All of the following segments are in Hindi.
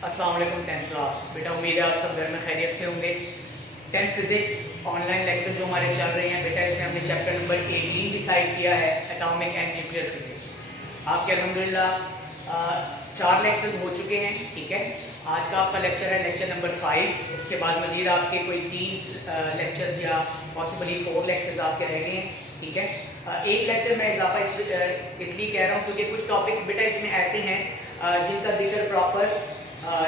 अस्सलाम वालेकुम 10th क्लास। बेटा उम्मीद है आप सब घर में खैरियत से होंगे। 10th फिजिक्स ऑनलाइन लेक्चर जो हमारे चल रहे हैं बेटा, इसमें हमने चैप्टर नंबर 18 डिसाइड किया है, एटॉमिक एंड न्यूक्लियर फिजिक्स। आपके अल्हम्दुलिल्लाह 4 लेक्चर्स हो चुके हैं। ठीक है, आज का आपका लेक्चर है लेक्चर नंबर 5। इसके बाद मजीद आपके कोई 3 लेक्चर्स या पॉसिबली 4 लेक्चर्स आपके रह गए हैं। ठीक है, एक लेक्चर में इजाफा इसलिए कह रहा हूँ क्योंकि कुछ टॉपिक्स बेटा इसमें ऐसे हैं जिनका जिक्र प्रॉपर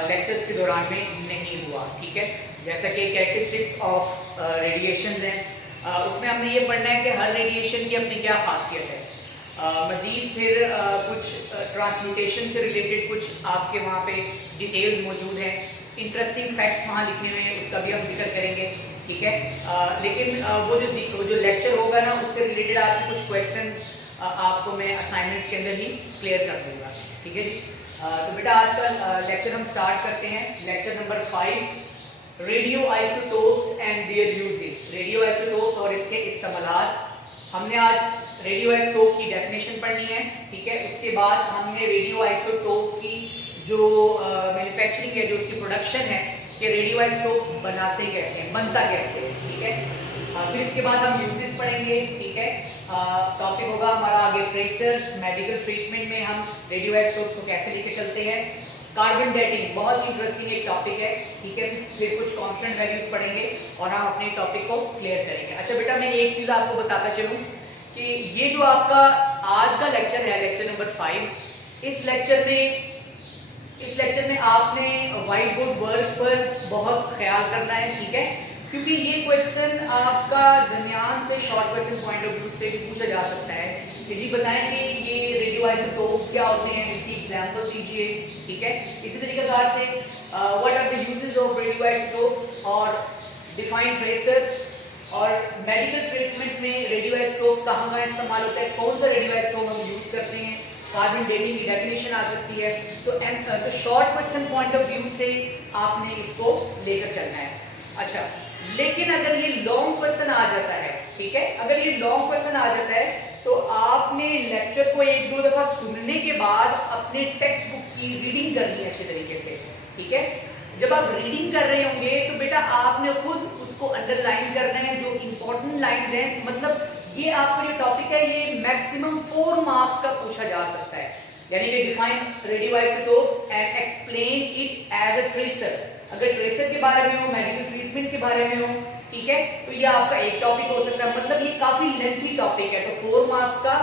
लेक्चर्स के दौरान में नहीं हुआ। ठीक है, जैसा कि कैरेक्टरिस्टिक्स ऑफ रेडिएशन हैं, उसमें हमने ये पढ़ना है कि हर रेडिएशन की अपनी क्या खासियत है। मज़ीद फिर कुछ ट्रांसम्यूटेशन से रिलेटेड कुछ आपके वहाँ पे डिटेल्स मौजूद हैं, इंटरेस्टिंग फैक्ट्स वहाँ लिखे हुए हैं, उसका भी हम जिक्र करेंगे। ठीक है, लेकिन वो जो लेक्चर होगा ना, उससे रिलेटेड आपके कुछ क्वेश्चंस आपको मैं असाइनमेंट्स के अंदर ही क्लियर कर दूँगा। ठीक है जी, तो बेटा आज का लेक्चर हम स्टार्ट करते हैं। Lecture number 5, radio isotopes and there uses. Radio isotopes और इसके इस्तेमालात। हमने आज रेडियो आइसोटोप की डेफिनेशन पढ़नी है। ठीक है, उसके बाद हमने रेडियो आइसोटोप की जो मैन्युफैक्चरिंग है, जो उसकी प्रोडक्शन है, कि रेडियो आइसोटोप बनाते कैसे हैं, बनता कैसे है। ठीक है, फिर इसके बाद हम यूजेस पढ़ेंगे। ठीक है, टॉपिक होगा हमारा आगे ट्रेसर्स। मेडिकल ट्रीटमेंट में हम रेडियो आइसोटोप्स को कैसे लेके चलते हैं। कार्बन डेटिंग बहुत इंटरेस्टिंग एक टॉपिक है। ठीक है, फिर कुछ कांस्टेंट वैल्यूज पढ़ेंगे और हम अपने टॉपिक को क्लियर करेंगे। अच्छा बेटा, मैं एक चीज आपको बताता चलूं कि ये जो आपका आज का लेक्चर है, लेक्चर नंबर 5, इस लेक्चर में आपने व्हाइट बोर्ड वर्क पर बहुत ख्याल करना है। ठीक है, क्योंकि ये क्वेश्चन आपका दरमियान से short question point of view से भी पूछा जा सकता है कि जी बताएं कि ये रेडियो आइसोटोप्स क्या होते हैं, इसकी एग्जांपल दीजिए। ठीक है, इसी तरीके से what are the uses of radio isotopes और डिफाइन ट्रेसर्स, और मेडिकल ट्रीटमेंट में रेडियो आइसोटोप्स कहाँ इस्तेमाल होता है, कौन सा रेडियो आइसोटोप हम यूज करते हैं, कार्बन डेटिंग की डेफिनेशन आ सकती है। तो short question point of view से आपने इसको लेकर चलना है। अच्छा, लेकिन अगर ये लॉन्ग क्वेश्चन आ जाता है, ठीक है, अगर ये लॉन्ग क्वेश्चन आ जाता है तो आपने लेक्चर को 1-2 दफा सुनने के बाद अपने टेक्स्ट बुक की रीडिंग करनी है अच्छे तरीके से। ठीक है, जब आप रीडिंग कर रहे होंगे तो बेटा आपने खुद उसको अंडरलाइन करना है, जो इंपॉर्टेंट लाइंस हैं। मतलब ये आपका जो टॉपिक है ये मैक्सिमम 4 मार्क्स का पूछा जा सकता है, यानी कि define radio isotopes and explain it as a tracer. अगर ट्रेसर के बारे में हो, मेडिकल ट्रीटमेंट के बारे में हो, ठीक है, तो ये आपका एक टॉपिक हो सकता है। मतलब ये काफी लेंथी टॉपिक है, तो 4 मार्क्स का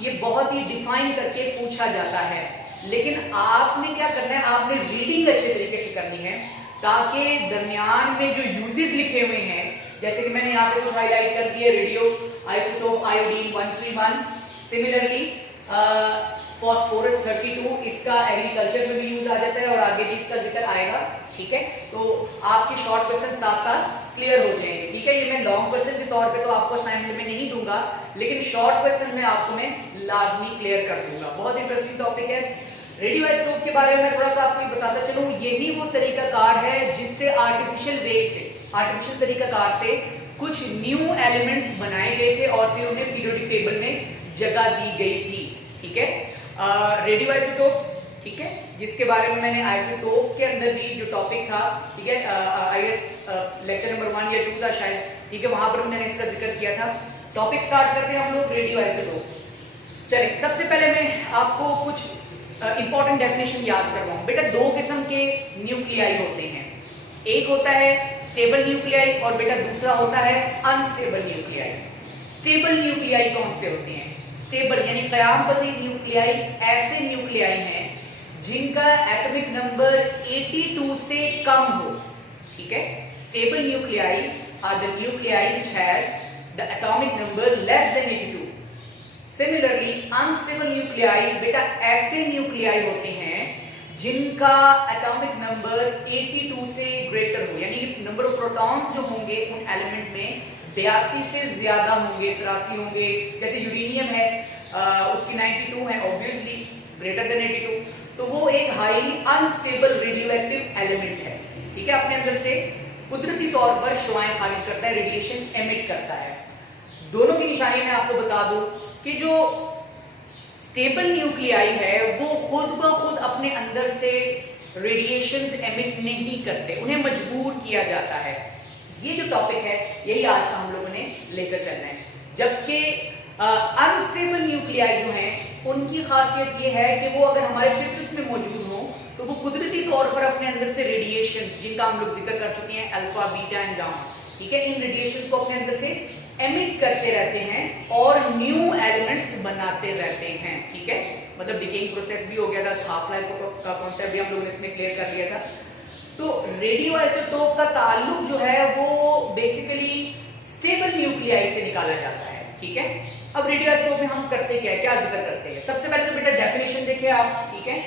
ये बहुत ही डिफाइन करके पूछा जाता है। लेकिन आपने क्या करना है, आपने रीडिंग अच्छे तरीके से करनी है ताकि दरमियान में जो यूजेस लिखे हुए हैं, जैसे कि मैंने यहाँ पे कुछ हाईलाइट कर दिए, radio isotope iodine 131, similarly phosphorus 32, इसका एग्रीकल्चर में भी यूज आ जाता है और आगे भी इसका जिक्र आएगा। ठीक है, तो आपके शॉर्ट क्वेश्चन साथ साथ क्लियर हो जाएंगे। ठीक है, ये मैं लॉन्ग क्वेश्चन के तौर पे तो आपको असाइनमेंट में नहीं दूंगा, लेकिन शॉर्ट क्वेश्चन में आपको मैं लाजमी क्लियर कर दूंगा। बहुत इंटरेस्टिंग टॉपिक है। रेडियो आइसोटोप के बारे में थोड़ा सा आपको बताता चलूं, यही वो तरीकाकार है जिससे आर्टिफिशियल तरीकाकार से कुछ न्यू एलिमेंट्स बनाए गए थे और फिर उन्हें पीरियोडिक टेबल में जगह दी गई थी। ठीक है, रेडियो आइसोटोप्स, ठीक है, जिसके बारे में मैंने आइसोटोप्स के अंदर भी जो टॉपिक था, ठीक है, लेक्चर नंबर 1 या 2 था शायद, ठीक है, वहां पर भी मैंने इसका जिक्र किया था। टॉपिक स्टार्ट करते हैं हम लोग रेडियो आइसोटोप्स। चलिए, सबसे पहले मैं आपको कुछ इंपॉर्टेंट डेफिनेशन याद करवाऊं। बेटा 2 किस्म के न्यूक्लियाई होते हैं, एक होता है स्टेबल न्यूक्लियाई और बेटा दूसरा होता है अनस्टेबल न्यूक्लियाई। स्टेबल न्यूक्लियाई कौन से होते हैं? स्टेबल यानी कयाम पजीर न्यूक्लियाई ऐसे न्यूक्लियाई हैं जिनका एटॉमिक नंबर 82 से कम हो। ठीक है, stable nuclei are the nuclei which has the atomic number less than 82। Similarly unstable nuclei बेटा ऐसे न्यूक्लियाई होते हैं जिनका एटॉमिक नंबर 82 से ग्रेटर हो, यानी नंबर ऑफ प्रोटॉन्स जो होंगे उन एलिमेंट में 82 से ज्यादा होंगे, 83 होंगे। जैसे यूरेनियम है, उसकी 92 है, ऑब्वियसली ग्रेटर देन 82, तो वो एक हाईली अनस्टेबल रेडियोएक्टिव एलिमेंट है। ठीक है, अपने अंदर से कुदरती तौर पर शुआएं खारिज करता है, रेडिएशन एमिट करता है। दोनों की निशानी मैं आपको बता दूं कि जो स्टेबल न्यूक्लियाई है वो खुद ब खुद अपने अंदर से रेडिएशंस एमिट नहीं करते, उन्हें मजबूर किया जाता है। ये जो टॉपिक है यही आज का हम लोगों ने लेकर चलना है। जबकि अनस्टेबल न्यूक्लियाई जो हैं उनकी खासियत ये है कि वो अगर हमारे फितरत में मौजूद हो तो वो कुदरती तौर पर अपने अंदर से रेडिएशन, जिनका हम लोग जिक्र कर चुके हैं, अल्फा, बीटा एंड गामा, ठीक है, इन रेडिएशन को अपने अंदर से एमिट करते रहते हैं और न्यू एलिमेंट्स बनाते रहते हैं, ठीक है। मतलब डिकेइंग प्रोसेस भी हो गया था, हाफ लाइफ का कॉन्सेप्ट भी हम लोगों ने इसमें क्लियर कर लिया था। तो रेडियो आइसोटोप का ताल्लुक जो है वो बेसिकली स्टेबल न्यूक्लियाई से निकाला जाता है, ठीक है। अब रेडियो आइसोटोप में हम करते क्या है, क्या जिक्र करते हैं? सबसे पहले तो बेटा डेफिनेशन देखिए आप, ठीक है,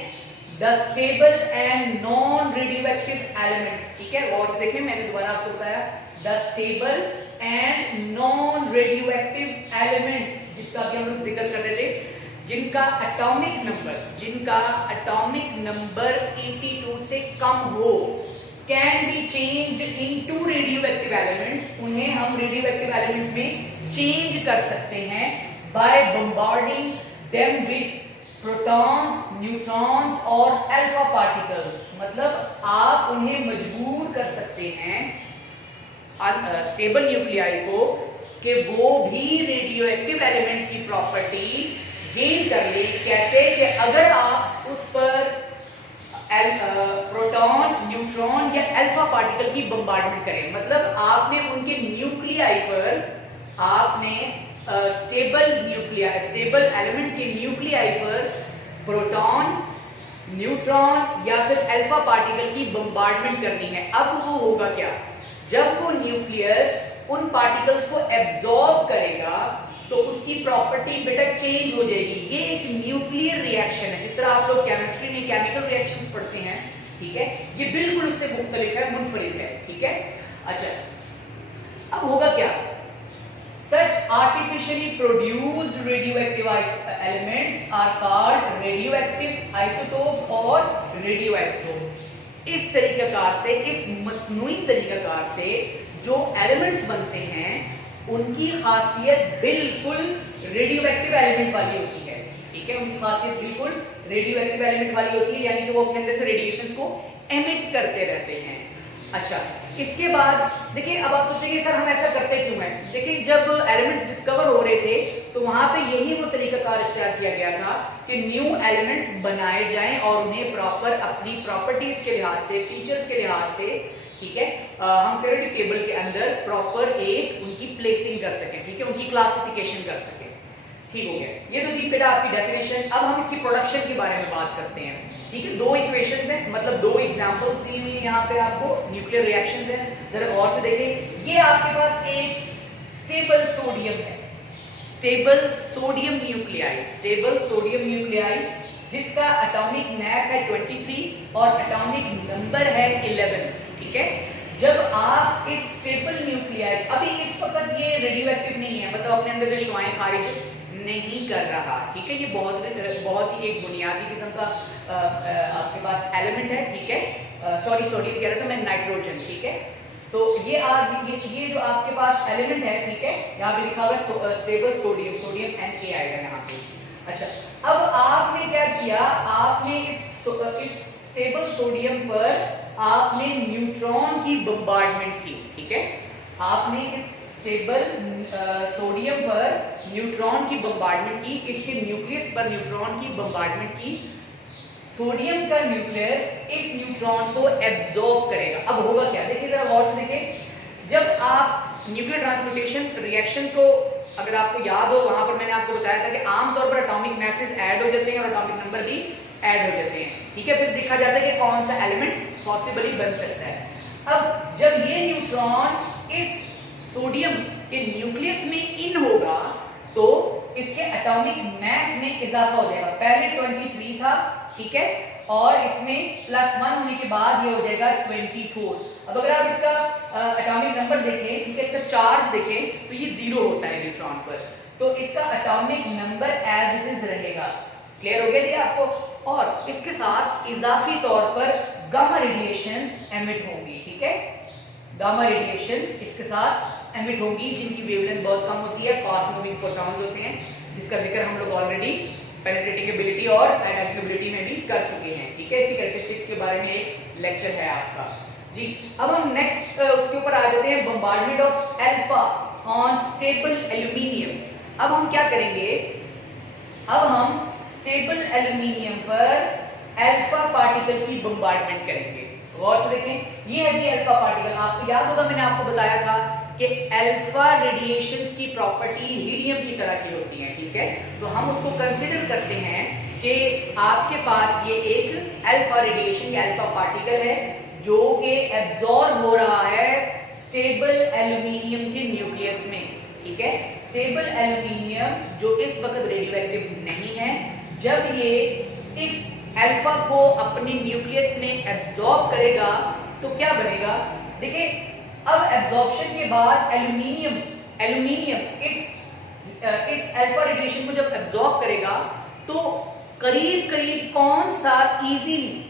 the stable and non radioactive elements, ठीक है, और से देखें, मैंने दोबारा आपको बताया, the stable and non radioactive elements, जिसका अभी हम लोग जिक्र कर रहे थे, जिनका एटॉमिक नंबर 82 से कम हो, can be changed into radioactive elements, उन्हें हम रेडियोएक्टिव एलिमेंट में चेंज कर सकते हैं by bombarding them with protons, neutrons और अल्फा पार्टिकल्स। मतलब आप उन्हें मजबूर कर सकते हैं स्टेबल न्यूक्लियाई को कि वो भी रेडियोएक्टिव एलिमेंट की प्रॉपर्टी गेन कर ले। कैसे? कि अगर आप उस पर प्रोटॉन, न्यूट्रॉन या अल्फा पार्टिकल की बम्बार्डमेंट करें, मतलब आपने उनके न्यूक्लियाई पर, आपने स्टेबल एलिमेंट के न्यूक्लियाई पर प्रोटॉन, न्यूट्रॉन या फिर अल्फा पार्टिकल की बम्बार्डमेंट करनी है। अब वो होगा क्या? जब वो न्यूक्लियस उन पार्टिकल्स को एब्जॉर्ब करेगा तो उसकी प्रॉपर्टी बेटा चेंज हो जाएगी। ये एक न्यूक्लियर रिएक्शन है, जिस तरह आप लोग केमिस्ट्री में केमिकल रिएक्शंस पढ़ते हैं, ठीक है, ये बिल्कुल उससे मुख्तलिफ है, मुनफरिद है, ठीक है। अच्छा, अब होगा क्या? Such artificially produced radioactive elements are called radioactive isotopes or radioisotopes। इस तरीकाकार से, इस मसनूई तरीकाकार से जो एलिमेंट्स बनते हैं उनकी खासियत बिल्कुल रेडियोएक्टिव एलिमेंट वाली होती है, ठीक है, उनकी खासियत बिल्कुल रेडियोएक्टिव एलिमेंट वाली होती है, यानी कि वो अपने अंदर से रेडिएशंस को एमिट करते रहते हैं। अच्छा, इसके बाद देखिए, अब आप सोचेंगे सर हम ऐसा करते क्यों हैं? देखिए, जब एलिमेंट्स डिस्कवर हो रहे थे तो वहां पे यही वो तरीकाकार इख्तियार किया गया था कि न्यू एलिमेंट्स बनाए जाएं और उन्हें प्रॉपर अपनी प्रॉपर्टीज के लिहाज से, फीचर्स के लिहाज से, ठीक है, हम पीरियोडिक टेबल के अंदर प्रॉपर एक उनकी प्लेसिंग कर सकें, ठीक है, उनकी क्लासिफिकेशन कर सकें। ठीक हो गया, ये तो थी बेटा आपकी डेफिनेशन। अब हम इसकी प्रोडक्शन के बारे में बात करते हैं, ठीक है। दो इक्वेशंस हैं, मतलब दो एग्जांपल्स दी हुई हैं यहाँ पे आपको, न्यूक्लियर रिएक्शंस हैं, जरा गौर से देखें। ये आपके पास एक स्टेबल सोडियम है, स्टेबल सोडियम न्यूक्लियाई, जिसका एटॉमिक मास है 23 और एटॉमिक नंबर है 11, ठीक है। जब आप इस स्टेबल न्यूक्लियाई, अभी इस वक्त ये रेडियोएक्टिव नहीं है, मतलब अपने अंदर से शुआएं खारिज नहीं कर रहा, ठीक है, ये बहुत ही एक बुनियादी किस्म का आपके पास एलिमेंट है, ठीक है, सॉरी सोडियम कह रहा था मैं, नाइट्रोजन, ठीक है। तो ये जो आपके पास एलिमेंट है, ठीक है, यहाँ पे लिखा हुआ है स्टेबल सोडियम Na आएगा यहाँ पे। अच्छा, अब आपने क्या किया, आपने इस स्टेबल सोडियम पर आपने न्यूट्रॉन की बम्बार्डमेंट की, ठीक है, आपने इस स्टेबल सोडियम पर न्यूट्रॉन की बम्बार्डमेंट की, इसके न्यूक्लियस पर न्यूट्रॉन की बम्बार्डमेंट की। सोडियम का न्यूक्लियस इस न्यूट्रॉन को एब्जॉर्ब करेगा। अब होगा क्या, देखिए जरा गौर से देखिए, जब आप न्यूक्लियर ट्रांसम्यूटेशन रिएक्शन को, अगर आपको याद हो, वहां पर मैंने आपको बताया था कि आमतौर पर एटॉमिक मैसेज ऐड हो जाते हैं और एटॉमिक नंबर भी ऐड हो जाते हैं, ठीक है, फिर देखा जाता है कि कौन सा एलिमेंट पॉसिबली बन सकता है। अब जब ये न्यूट्रॉन इस सोडियम के न्यूक्लियस में इन होगा तो इसके एटॉमिक मास में इजाफा हो जाएगा। पहले 23 था, ठीक है, और इसमें +1 होने के बाद ये हो जाएगा 24। अब अगर आप इसका एटॉमिक नंबर देखें, ठीक है, इसका चार्ज देखें तो ये 0 होता है न्यूट्रॉन पर, तो इसका atomic number as it is रहेगा। क्लियर हो गया जी आपको? और इसके साथ इजाफी तौर पर गामा रेडिएशंस एमिट होंगी, ठीक है, गामा रेडिएशंस इसके साथ एमिट होंगी, जिनकी वेवलेंथ बहुत कम होती है, फास्ट मूविंग फोटॉन्स होते हैं, जिसका जिक्र हम लोग ऑलरेडी पेनिट्रेटिंग एबिलिटी और एनालिसिबिलिटी में भी कर चुके हैं, ठीक है। इसकी कैरेक्टरिस्टिक्स के बारे में एक लेक्चर है आपका जी। अब हम नेक्स्ट उसके ऊपर आ जाते हैं, bombardment of alpha on stable aluminium. अब हम क्या करेंगे, अब हम स्टेबल एल्यूमिनियम पर अल्फा पार्टिकल की बम्बार्डमेंट करेंगे। गौर से देखें, ये है कि अल्फा पार्टिकल, आपको याद होगा मैंने आपको बताया था कि अल्फा रेडिएशंस की प्रॉपर्टी हीलियम की तरह की होती है, ठीक है। तो हम उसको कंसीडर करते हैं कि आपके पास ये एक अल्फा रेडिएशन या अल्फा पार्टिकल है जो कि एब्जॉर्ब हो रहा है स्टेबल एल्यूमिनियम के न्यूक्लियस में, ठीक है। स्टेबल एल्यूमिनियम जो इस वक्त रेडियोएक्टिव नहीं है, जब ये इस अल्फा को अपने न्यूक्लियस में एब्जॉर्ब करेगा तो क्या बनेगा, देखिए अब एब्जॉर्प्शन के बाद एल्यूमिनियम इस अल्फा रेडिएशन को जब एब्जॉर्ब करेगा तो करीब करीब कौन सा इजीली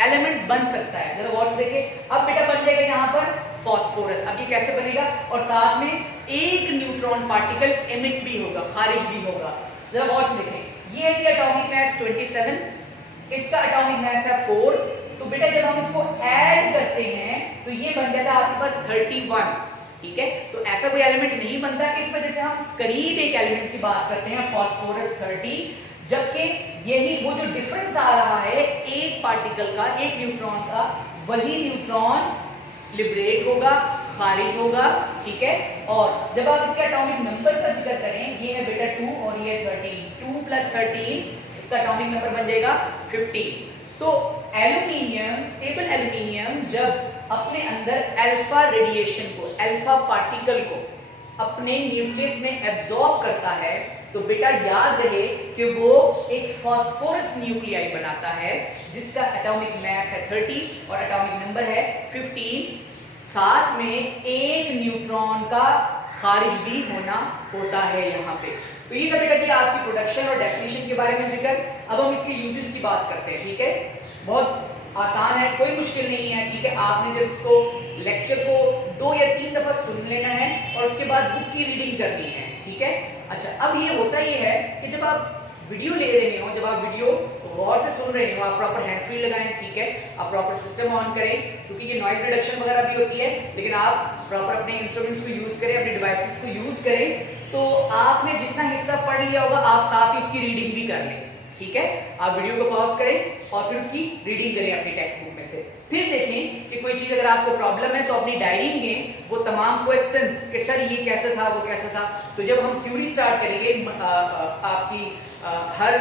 एलिमेंट बन सकता है, जरा गौर से देखिए। अब बेटा बन जाएगा यहाँ पर फास्फोरस। अब ये कैसे बनेगा, और साथ में एक न्यूट्रॉन पार्टिकल एमिट भी होगा, खारिज भी होगा। जरा गौर से देखें, ये है एटॉमिक मास 27, इसका एटॉमिक मास है 4। तो बेटा जब हम इसको ऐड करते हैं तो ये बन जाता है आपके पास 31, ठीक है। तो ऐसा कोई एलिमेंट नहीं बनता, इस वजह से हम करीब एक एलिमेंट की बात करते हैं, फास्फोरस 30, जबकि यही वो जो डिफरेंस आ रहा है एक पार्टिकल का, एक न्यूट्रॉन का, वही न्यूट्रॉन लिबरेट होगा, खारिज होगा, ठीक है। और जब आप इसके एटॉमिक नंबर का जिक्र करें, ये है बेटा 2 और ये 13, 2 + 13, इसका एटॉमिक नंबर बन जाएगा 15। तो एल्यूमिनियम, स्टेबल एल्यूमिनियम जब अपने अंदर अल्फा रेडिएशन को, अल्फा पार्टिकल को अपने न्यूक्लियस में एब्जॉर्ब करता है तो बेटा याद रहे कि वो एक फास्फोरस न्यूक्लियाई बनाता है जिसका एटॉमिक मास है 30 और एटॉमिक नंबर है 15। साथ में एक न्यूट्रॉन का खारिज भी होना होता है यहाँ पे। तो ये था बेटा कि आपकी प्रोडक्शन और डेफिनेशन के बारे में जिक्र। अब हम इसके यूजेस की बात करते हैं, ठीक है। बहुत आसान है, कोई मुश्किल नहीं है, ठीक है। आपने जब इसको लेक्चर को 2 या 3 दफा सुन लेना है और उसके बाद बुक की रीडिंग करनी है, ठीक है। अच्छा, अब ये होता ही है कि जब आप वीडियो ले रहे हो, जब आप वीडियो गौर से सुन रहे हो, आप प्रॉपर हैंड फ्री लगाएं, ठीक है। आप प्रॉपर सिस्टम ऑन करें, क्योंकि ये नॉइज रिडक्शन वगैरह भी होती है, लेकिन आप प्रॉपर अपने इंस्ट्रूमेंट्स को यूज करें, अपने डिवाइसेस को यूज करें। तो आपने जितना हिस्सा पढ़ लिया होगा आप साथ ही उसकी रीडिंग भी कर लें, ठीक है। आप वीडियो को पॉज करें और फिर उसकी रीडिंग करें अपनी टेक्स्ट बुक में से। फिर देखें कि कोई चीज अगर आपको प्रॉब्लम है तो अपनी डायरी में वो तमाम क्वेश्चंस कि सर ये कैसा था, वो कैसा था। तो जब हम थ्योरी स्टार्ट करेंगे, आपकी हर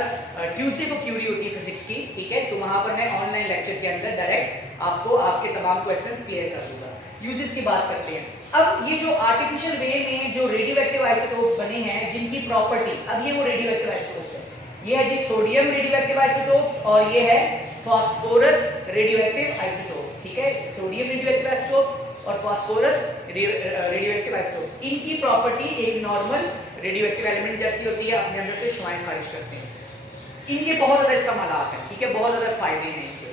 ट्यूसडे को थ्योरी होती है फिजिक्स की, ठीक है। तो वहां पर मैं ऑनलाइन लेक्चर के अंदर डायरेक्ट आपको आपके तमाम क्वेश्चंस क्लियर कर दूंगा। यूजेस की बात करते हैं। अब ये जो आर्टिफिशियल वे में जो रेडियोएक्टिव आइसोटोप्स बने हैं जिनकी प्रॉपर्टी, अब ये वो रेडियोएक्टिव आइसोटोप्स है, ये है जी सोडियम रेडियोएक्टिव आइसोटोप्स और ये है फास्फोरस रेडियोएक्टिव आइसोटोप्स, ठीक है। सोडियम रेडियोएक्टिव आइसोटोप्स और फास्फोरस रेडियोएक्टिव आइसोटोप, इनकी प्रॉपर्टी एक नॉर्मल रेडियोएक्टिव एलिमेंट जैसी होती है, अपने अंदर से शुआएं खारिज करते हैं। इनके बहुत ज्यादा इस्तेमालात हैं, ठीक है, बहुत ज्यादा फायदे हैं इनके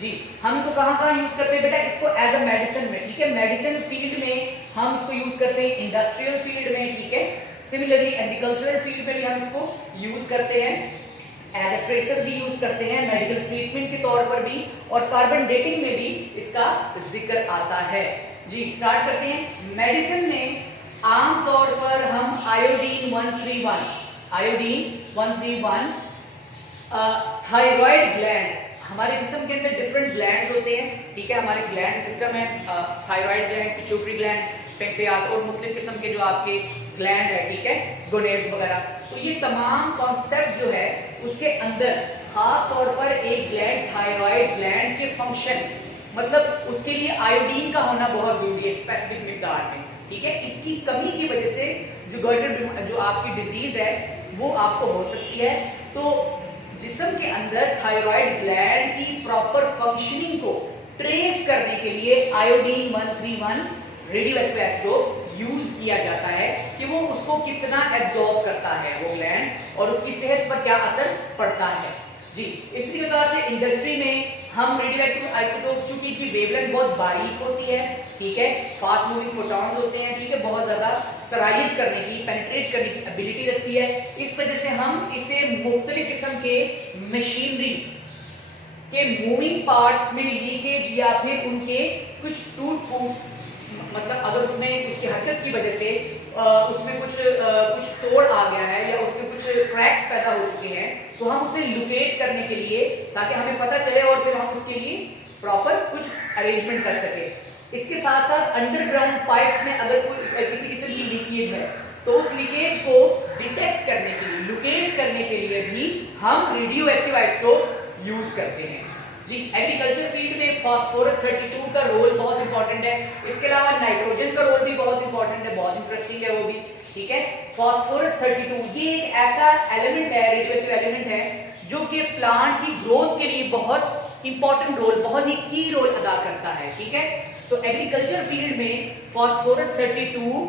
जी। हम तो कहाँ यूज करते हैं बेटा इसको, एज अ मेडिसिन में, ठीक है। मेडिसिन फील्ड में हम इसको यूज करते हैं, इंडस्ट्रियल फील्ड में, ठीक है। सिमिलरली एग्रीकल्चरल फील्ड में भी हम इसको यूज करते हैं, एज अ ट्रेसर भी यूज करते हैं, मेडिकल ट्रीटमेंट के तौर पर भी, और कार्बन डेटिंग में भी इसका जिक्र आता है जी। स्टार्ट करते हैं। मेडिसिन में आमतौर पर हम आयोडीन 131 थायराइड ग्लैंड, हमारे जिस्म के अंदर डिफरेंट ग्लैंड्स होते हैं, ठीक है। हमारे ग्लैंड सिस्टम है, thyroid gland, pituitary gland, pancreas और मुख्तलिफ किस्म के जो आपके ग्लैंड है, ठीक है, गोनेड्स वगैरह। तो ये तमाम कॉन्सेप्ट जो है उसके अंदर खास तौर पर एक ग्लैंड, थायराइड ग्लैंड के फंक्शन, मतलब उसके लिए आयोडीन का होना बहुत जरूरी है स्पेसिफिक मिकदार में, ठीक है। इसकी कमी की वजह से जो आपकी डिजीज है वो आपको हो सकती है। तो जिस्म के अंदर थायराइड ग्लैंड की प्रॉपर फंक्शनिंग को ट्रेस करने के लिए आयोडीन 131 रेडियोएक्टिव आइसोटोप्स यूज किया जाता है कि वो उसको कितना एब्जॉर्ब करता है वो ग्लैंड और उसकी सेहत पर क्या असर पड़ता है। जी, इसी प्रकार से इंडस्ट्री में हम रेडियोएक्टिव आइसोटोप, चूंकि इनकी वेवलेंथ बहुत बारीक होती है, ठीक है, फास्ट मूविंग फोटॉन्स होते हैं, ठीक है, बहुत ज्यादा सराहित करने की, पेनिट्रेट करने की एबिलिटी रखती है, इस वजह से हम इसे मुख्तलिफ किस्म के मशीनरी के मूविंग पार्ट्स में लीकेज या फिर उनके कुछ टूट फूट, मतलब अगर उसमें उसकी हरकत की वजह से उसमें कुछ तोड़ आ गया है या उसके कुछ क्रैक्स पैदा हो चुके हैं, तो हम उसे लोकेट करने के लिए, ताकि हमें पता चले और फिर हम उसके लिए प्रॉपर कुछ अरेंजमेंट कर सके। इसके साथ साथ अंडरग्राउंड पाइप्स में अगर कोई किसी किस्म की लीकेज है, तो उस लीकेज को डिटेक्ट करने के लिए, लोकेट करने के लिए भी हम रेडियो एक्टिव आइसोटोप्स यूज करते हैं। जी, एग्रीकल्चर फील्ड में फास्फोरस 32 का रोल बहुत इंपॉर्टेंट है। इसके अलावा नाइट्रोजन का रोल भी बहुत इंपॉर्टेंट है, बहुत इंटरेस्टिंग है वो भी, ठीक है। फास्फोरस 32 ये एक ऐसा एलिमेंट है, रेडियोएक्टिव एलिमेंट है, जो कि प्लांट की ग्रोथ के लिए बहुत इंपॉर्टेंट रोल, बहुत ही की रोल अदा करता है, ठीक है। तो एग्रीकल्चर फील्ड में फास्फोरस 32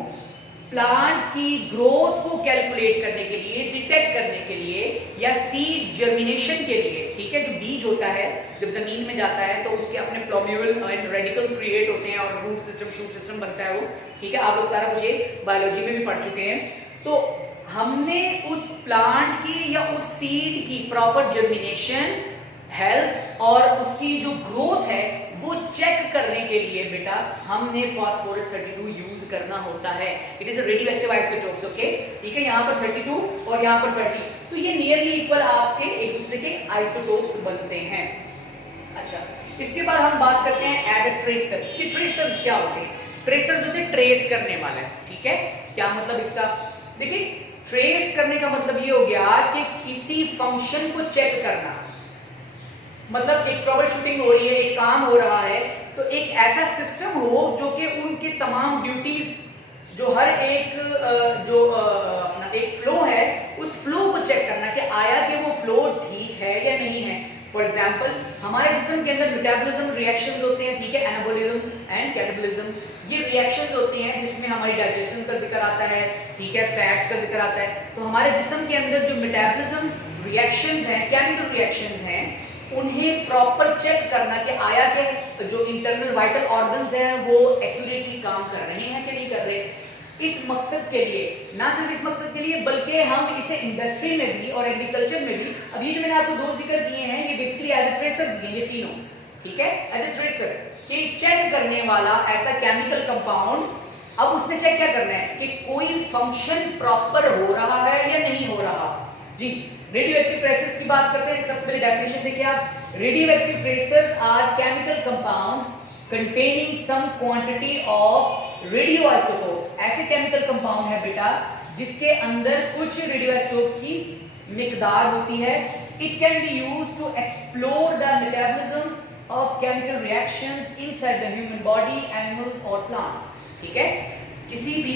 प्लांट की ग्रोथ को कैलकुलेट करने के लिए, डिटेक्ट करने के लिए, या सीड जर्मिनेशन के लिए, ठीक है, जो बीज होता है जब जमीन में जाता है तो उसके अपने प्लोम्यूल एंड रेडिकल्स क्रिएट होते हैं और रूट सिस्टम, शूट सिस्टम बनता है वो, ठीक है, आप लोग सारा कुछ ये बायोलॉजी में भी पढ़ चुके हैं। तो हमने उस प्लांट की या उस सीड की प्रॉपर जर्मिनेशन, हेल्थ और उसकी जो ग्रोथ है वो चेक करने के लिए बेटा हमने फास्फोरस 32 यूज करना होता है। It is a radioactive isotopes, okay, ठीक है, यहाँ पर 32 और यहाँ पर 30, तो ये नियरली इक्वल आपके एक दूसरे के आइसोटोप्स बनते हैं। अच्छा, इसके बाद हम बात करते हैं एज ए ट्रेसर्स। ये ट्रेसर्स क्या होते हैं? ट्रेसर्स होते हैं ट्रेस करने वाला, ठीक है। क्या मतलब इसका? देखिए, ट्रेस करने का मतलब ये हो गया कि किसी फंक्शन को चेक करना, मतलब एक ट्रबल शूटिंग हो रही है, एक काम हो रहा है, तो एक ऐसा सिस्टम हो जो कि उनके तमाम ड्यूटीज, जो हर एक अपना एक फ्लो है, उस फ्लो को चेक करना कि आया कि वो फ्लो ठीक है या नहीं है। फॉर एग्जांपल, हमारे जिस्म के अंदर मेटाबॉलिज्म रिएक्शंस होते हैं, ठीक है, एनाबॉलिज्म एंड कैटाबॉलिज्म, ये रिएक्शंस होते हैं जिसमें हमारी डाइजेशन का जिक्र आता है, ठीक है, फैट्स का जिक्र आता है। तो हमारे जिस्म के अंदर जो मेटाबॉलिज्म रिएक्शंस हैं, केमिकल रिएक्शंस हैं, उन्हें प्रॉपर चेक करना कि आया कि जो इंटरनल वाइटल ऑर्गन्स हैं वो एक्यूरेटली काम कर रहे हैं कि नहीं कर रहे। इस मकसद के लिए, ना सिर्फ इस मकसद के लिए, बल्कि हम इसे इंडस्ट्री में भी और एग्रीकल्चर में भी, अब ये जो मैंने आपको दो जिक्र किए हैं, ये बेसिकली एज ए ट्रेसर दिए, ये तीनों, ठीक है, एज ए ट्रेसर कि चेक करने वाला ऐसा केमिकल कंपाउंड। अब उसने चेक क्या करना है कि कोई फंक्शन प्रॉपर हो रहा है या नहीं हो रहा। जी, रेडियोएक्टिव ट्रेसेस की बात करते हैं। सबसे पहले डेफिनेशन देखिए आप, radioactive traces are chemical compounds containing some quantity of radioisotopes. ऐसे केमिकल कंपाउंड है बेटा जिसके अंदर कुछ रेडियोआइसोटोप्स की मिकदार होती है। It can be used to explore the metabolism of chemical reactions inside the human body, animals और प्लांट्स, ठीक है। किसी भी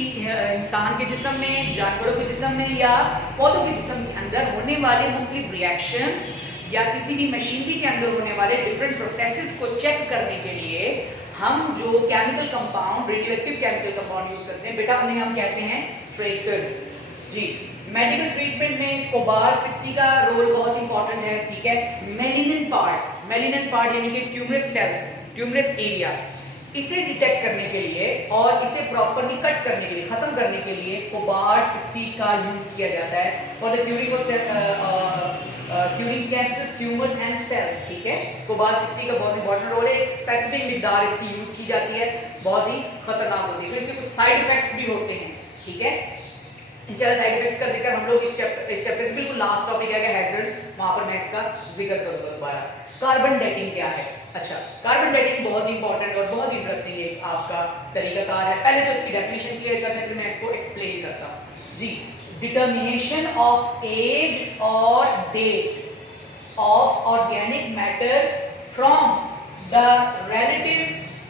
इंसान के जिस्म में, जानवरों के जिस्म में या पौधों के जिस्म के अंदर होने वाले मुख्तलिफ रिएक्शंस या किसी भी मशीनरी के अंदर होने वाले डिफरेंट प्रोसेसेस को चेक करने के लिए हम जो chemical compound, radioactive chemical compound use करते हैं बेटा, उन्हें हम कहते हैं ट्रेसर्स। जी, मेडिकल ट्रीटमेंट में कोबार 60 का रोल बहुत इंपॉर्टेंट है, ठीक है। मेलिनन पार्ट यानी कि ट्यूमरस सेल्स, ट्यूमरस एरिया, इसे डिटेक्ट करने के लिए और इसे प्रॉपर्ली कट करने के लिए, खत्म करने के लिए कोबार 60 का यूज किया जाता है for the curing cancers, tumours and cells, ठीक है। कोबार 60 का बहुत इंपॉर्टेंट रोल है। एक स्पेसिफिक मिकदार इसकी यूज की जाती है, बहुत ही खतरनाक होती है, तो इसके कुछ साइड इफेक्ट्स भी होते हैं, ठीक है। इन चार साइड इफेक्ट्स का जिक्र हम लोग इस चैप्टर के बिल्कुल लास्ट टॉपिक है हैजर्ड्स, वहां पर मैं इसका जिक्र करूंगा दोबारा। कार्बन डेटिंग क्या है? अच्छा, कार्बन डेटिंग बहुत इंपॉर्टेंट और बहुत इंटरेस्टिंग एक आपका तरीकाकार है। पहले तो इसकी डेफिनेशन क्लियर करने फिर मैं इसको एक्सप्लेन करता हूं। जी, डिटर्मिनेशन ऑफ एज और date of organic matter from the relative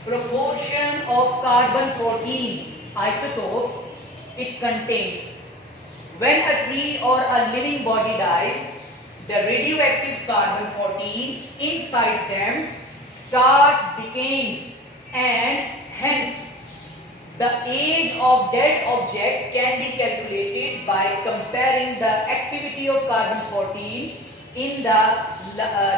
proportion of carbon 14 isotopes it contains. When a tree or a living body dies, the radioactive carbon 14 inside them start decaying, and hence the age of dead object can be calculated by comparing the activity of carbon 14 in the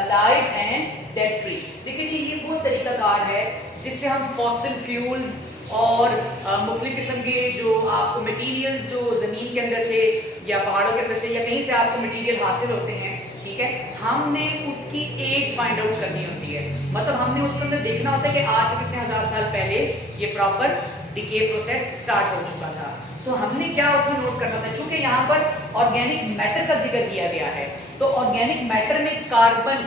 live and dead tree. देखिए जी, ये वो तरीकाकार है जिससे हम फॉसिल फ्यूल्स और मुख्तलिफ किस्म के जो आपको मटेरियल्स जो ज़मीन के अंदर से या पहाड़ों के अंदर से या कहीं से आपको मटेरियल हासिल होते हैं, ठीक है, हमने उसकी एज फाइंड आउट करनी होती है। मतलब हमने उसके अंदर देखना होता है कि आज से कितने हज़ार साल पहले ये प्रॉपर डिके प्रोसेस स्टार्ट हो चुका था। तो हमने क्या उसमें नोट करना था, चूंकि यहाँ पर ऑर्गेनिक मैटर का जिक्र किया गया है, तो ऑर्गेनिक मैटर में कार्बन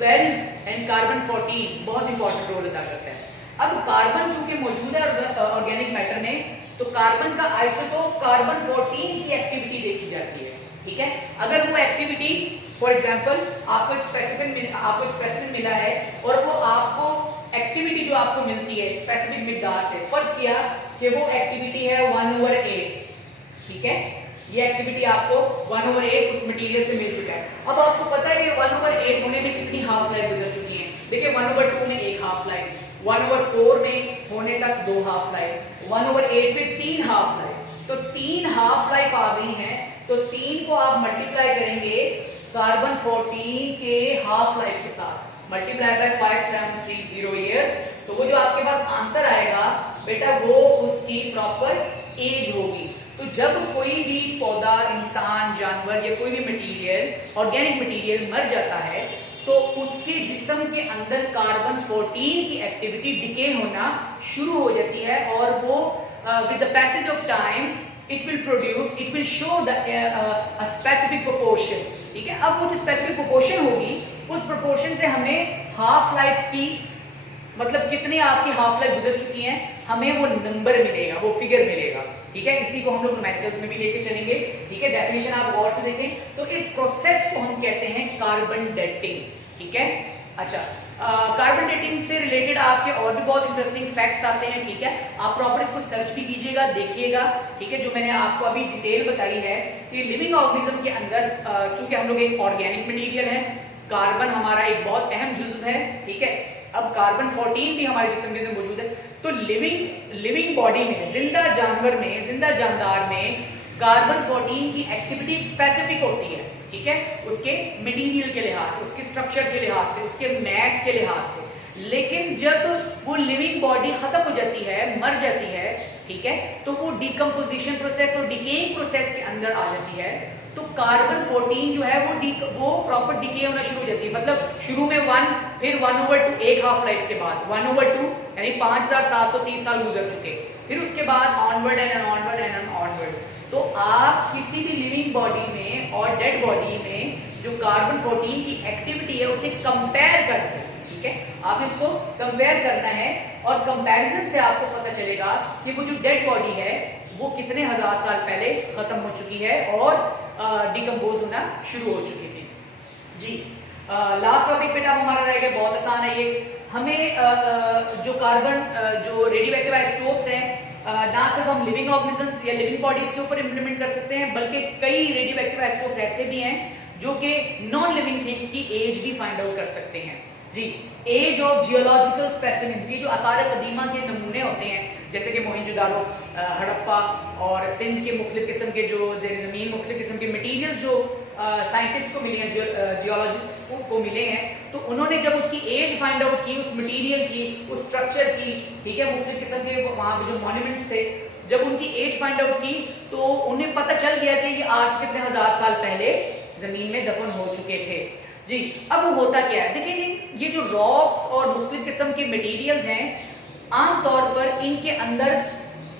12 एंड कार्बन 14 बहुत इंपॉर्टेंट रोल अदा करता है। अब कार्बन चूंकि मौजूद है ऑर्गेनिक मैटर में, तो कार्बन का आइसोटोप कार्बन 14 की एक्टिविटी देखी जाती है, ठीक है। अगर वो एक्टिविटी फॉर एग्जांपल आपको एक स्पेसिफिक मिला है और वो आपको एक्टिविटी जो आपको मिलती है स्पेसिफिक मिकदार से, फर्ज किया कि वो एक्टिविटी है 1/8, ठीक है, ये एक्टिविटी आपको 1/8 उस मटेरियल से मिल चुका है। अब आपको पता है कि 1/8 होने में कितनी हाफ लाइफ गुजर चुकी है। देखिए 1/2 में 1 हाफ लाइफ, 1/4 में होने तक 2 हाफ लाइफ, 1/8 में 3 हाफ लाइफ, तो 3 हाफ लाइफ आ गई हैं। तो 3 को आप मल्टीप्लाई करेंगे कार्बन 14 के हाफ लाइफ के साथ, मल्टीप्लाई बाय 5730 इयर्स, तो वो जो आपके पास आंसर आएगा बेटा वो उसकी प्रॉपर एज होगी। तो जब कोई भी पौधा, इंसान, जानवर या कोई भी मटेरियल ऑर्गेनिक मटेरियल मर जाता है तो उसके जिस्म के अंदर कार्बन 14 की एक्टिविटी डिके होना शुरू हो जाती है और वो with the passage of time it will show the specific proportion, ठीक है। अब वो जो स्पेसिफिक प्रोपोर्शन होगी उस प्रोपोर्शन से हमें हाफ लाइफ की मतलब कितनी आपकी हाफ लाइफ गुजर चुकी है हमें वो नंबर मिलेगा, वो फिगर मिलेगा, ठीक है। इसी को हम लोग न्यूमेरिकल्स में भी लेके चलेंगे, ठीक है। डेफिनेशन आप गौर से देखें, तो इस प्रोसेस को हम कहते हैं कार्बन डेटिंग, ठीक है। अच्छा, कार्बन डेटिंग से रिलेटेड आपके और भी बहुत इंटरेस्टिंग फैक्ट्स आते हैं, ठीक है। आप प्रॉपर इसको सर्च भी कीजिएगा, देखिएगा, ठीक है। जो मैंने आपको अभी डिटेल बताई है कि लिविंग ऑर्गेनिज्म के अंदर चूंकि हम लोग एक ऑर्गेनिक मटेरियल है, कार्बन हमारा एक बहुत अहम जुज़्व है, ठीक है। अब कार्बन 14 भी हमारे जिस्म के अंदर मौजूद है। तो लिविंग बॉडी में, जिंदा जानवर में, जिंदा जानदार में कार्बन 14 की एक्टिविटी स्पेसिफिक होती है, ठीक है, उसके मटेरियल के लिहाज से, उसके स्ट्रक्चर के लिहाज से, उसके मैस के लिहाज से। लेकिन जब वो लिविंग बॉडी खत्म हो जाती है, मर जाती है, ठीक है, तो वो डिकम्पोजिशन प्रोसेस और डिकेइंग प्रोसेस के अंदर आ जाती है। तो कार्बन 14 जो है वो प्रॉपर डिके होना शुरू हो जाती है। मतलब शुरू में 1, फिर 1/2 एक हाफ लाइफ के बाद 1/2 यानी 5730 साल गुजर चुके, फिर उसके बाद ऑनवर्ड एंड ऑनवर्ड। तो आप किसी भी लिविंग बॉडी में और डेड बॉडी में जो कार्बन 14 की एक्टिविटी है उसे कंपेयर करते हैं, ठीक है। आप इसको कंपेयर करना है और कंपैरिजन से आपको पता चलेगा कि वो जो डेड बॉडी है वो कितने हजार साल पहले खत्म हो चुकी है और डिकम्पोज होना शुरू हो चुकी थी। जी, लास्ट टॉपिक बेटा हमारा रहेगा, बहुत आसान है ये। हमें जो कार्बन जो रेडियोएक्टिव आइसोटोप्स हैं ना सिर्फ हम लिविंग ऑर्गेनिजम्स या लिविंग बॉडीज के ऊपर इंप्लीमेंट कर सकते हैं, बल्कि कई रेडियोएक्टिव आइसोटोप्स ऐसे भी हैं जो कि नॉन लिविंग थिंग्स की एज भी फाइंड आउट कर सकते हैं। जी, एज ऑफ जियोलॉजिकल स्पेसिमेंस, ये जो आसार कदीमा के नमूने होते हैं जैसे कि मोहनजोदारो, हड़प्पा और सिंध के मुख्तलिफ किस्म के जो ज़ेर ज़मीन मुख्तलिफ किस्म के मटीरियल जो साइंटिस्ट को मिले हैं, जियोलॉजिस्ट को मिले हैं, तो उन्होंने जब उसकी एज फाइंड आउट की, उस मटीरियल की, उस स्ट्रक्चर की, ठीक है, मुख्तलिफ किस्म के वहाँ के जो मॉन्यूमेंट्स थे, जब उनकी एज फाइंड आउट की तो उन्हें पता चल गया कि ये आज कितने हजार साल पहले ज़मीन में दफन हो चुके थे। जी, अब वो होता क्या है, देखिए ये जो रॉक्स और मुख्तलिफ किस्म के मटीरियल्स हैं, आमतौर पर इनके अंदर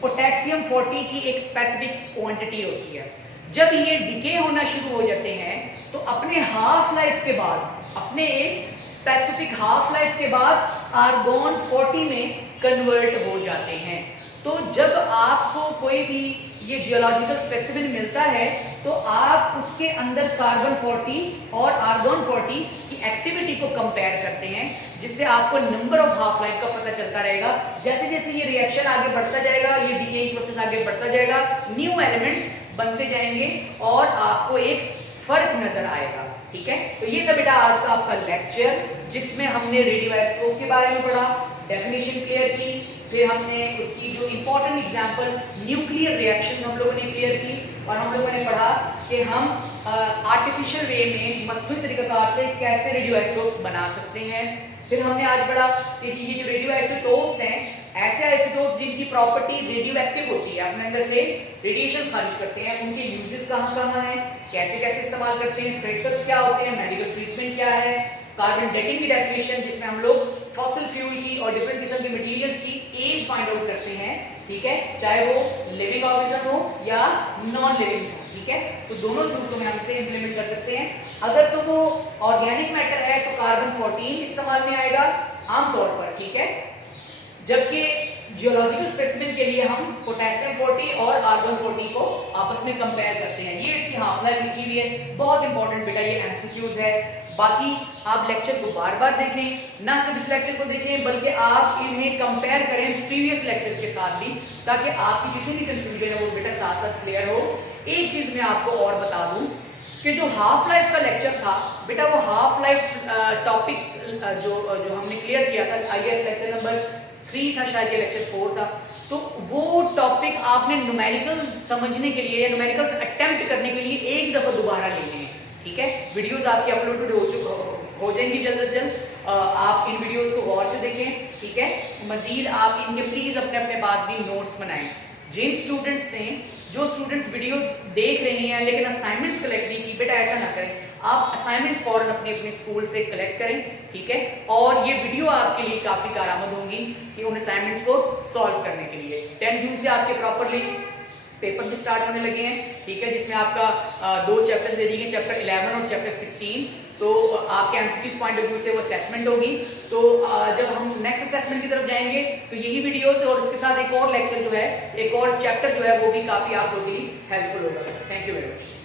पोटेशियम 40 की एक स्पेसिफिक क्वांटिटी होती है। जब ये डिके होना शुरू हो जाते हैं तो अपने हाफ लाइफ के बाद, अपने एक स्पेसिफिक हाफ लाइफ के बाद आर्गॉन 40 में कन्वर्ट हो जाते हैं। तो जब आपको कोई भी ये जियोलॉजिकल स्पेसिमेन मिलता है तो आप उसके अंदर कार्बन 40 और आर्गॉन 40 की एक्टिविटी को कंपेयर करते हैं, जिससे आपको नंबर ऑफ हाफ लाइफ का पता चलता रहेगा। जैसे जैसे ये रिएक्शन आगे बढ़ता जाएगा, ये डिकेइंग प्रोसेस आगे बढ़ता जाएगा, न्यू एलिमेंट्स बनते जाएंगे और आपको एक फर्क नजर आएगा, ठीक है। तो ये था बेटा आज का आपका लेक्चर, जिसमें हमने रेडियोआइसोटोप के बारे में पढ़ा, डेफिनेशन क्लियर की, फिर हमने उसकी जो इंपॉर्टेंट एग्जांपल न्यूक्लियर रिएक्शन हम लोगों ने क्लियर की, और हम लोगों ने पढ़ा कि हम आर्टिफिशियल वे में मसनूई तरीक़ाकार से कैसे रेडियो आइसोटोप्स बना सकते हैं। फिर हमने आज पढ़ा कि ये जो रेडियो आइसोटोप्स हैं, ऐसे आइसोटोप्स जिनकी प्रॉपर्टी रेडियो एक्टिव होती है, अपने अंदर से रेडिएशन खारिज करते हैं, उनके यूजेस कहाँ कहाँ हैं, कैसे कैसे इस्तेमाल करते हैं, ट्रेसर्स क्या होते हैं, मेडिकल ट्रीटमेंट क्या है, कार्बन डेटिंग की डेफिनेशन जिसमें हम लोग फॉसिल फ्यूल की और डिफरेंट किस्म के मटेरियल्स की एज फाइंड आउट करते हैं, ठीक है, चाहे वो लिविंग ऑर्गेनिज्म हो या नॉन लिविंग हो, ठीक है। तो दोनों सूरतों में हम इसे इंप्लीमेंट कर सकते हैं। अगर तो वो ऑर्गेनिक मैटर है तो कार्बन 14 इस्तेमाल में आएगा आमतौर पर, ठीक है, जबकि जियोलॉजिकल स्पेसिमेन के लिए हम पोटेशियम 40 और आर्गन 40 को आपस में कंपेयर करते हैं। ये इसकी हाफ लाइफ लिखी हुई है, बहुत इंपॉर्टेंट बेटा, ये एमसीक्यूज है। बाकी आप लेक्चर को बार बार देखें, ना सिर्फ इस लेक्चर को देखें बल्कि आप इन्हें कंपेयर करें प्रीवियस लेक्चर्स के साथ भी, ताकि आपकी जितनी भी कंफ्यूजन है वो बेटा साथ साथ क्लियर हो। एक चीज मैं आपको और बता दूं कि जो हाफ लाइफ का लेक्चर था बेटा, वो हाफ लाइफ टॉपिक जो हमने क्लियर किया था, आईएएस लेक्चर नंबर 3 था, शायद ये लेक्चर 4 था, तो वो टॉपिक आपने न्यूमेरिकल्स समझने के लिए या न्यूमेरिकल्स अटेम्प्ट करने के लिए एक दफा दोबारा लेने हैं, ठीक है। वीडियोस आपकी अपलोडेड हो जाएंगी जल्द से जल्द, आप इन वीडियोस को गौर से देखें, ठीक है। मजीद आप इनके प्लीज अपने अपने पास भी नोट्स बनाएं। जिन स्टूडेंट्स ने जो स्टूडेंट्स वीडियोस देख रहे हैं लेकिन असाइनमेंट्स कलेक्ट नहीं की, बेटा ऐसा ना करें, आप असाइनमेंट्स फौरन अपने अपने स्कूल से कलेक्ट करें, ठीक है। और ये वीडियो आपके लिए काफी कारआमद होंगी कि उन असाइनमेंट्स को सॉल्व करने के लिए। 10 जून से आपके प्रॉपरली पेपर भी स्टार्ट होने लगे हैं, ठीक है, जिसमें आपका 2 चैप्टर्स दे दिए, चैप्टर 11 और चैप्टर 16। तो आपके एमसीक्यूज पॉइंट ऑफ व्यू से वो असेसमेंट होगी। तो जब हम नेक्स्ट असेसमेंट की तरफ जाएंगे तो यही वीडियोस और इसके साथ एक और लेक्चर जो है, एक और चैप्टर जो है, वो भी काफी आपके लिए हेल्पफुल होगा। Thank you very much.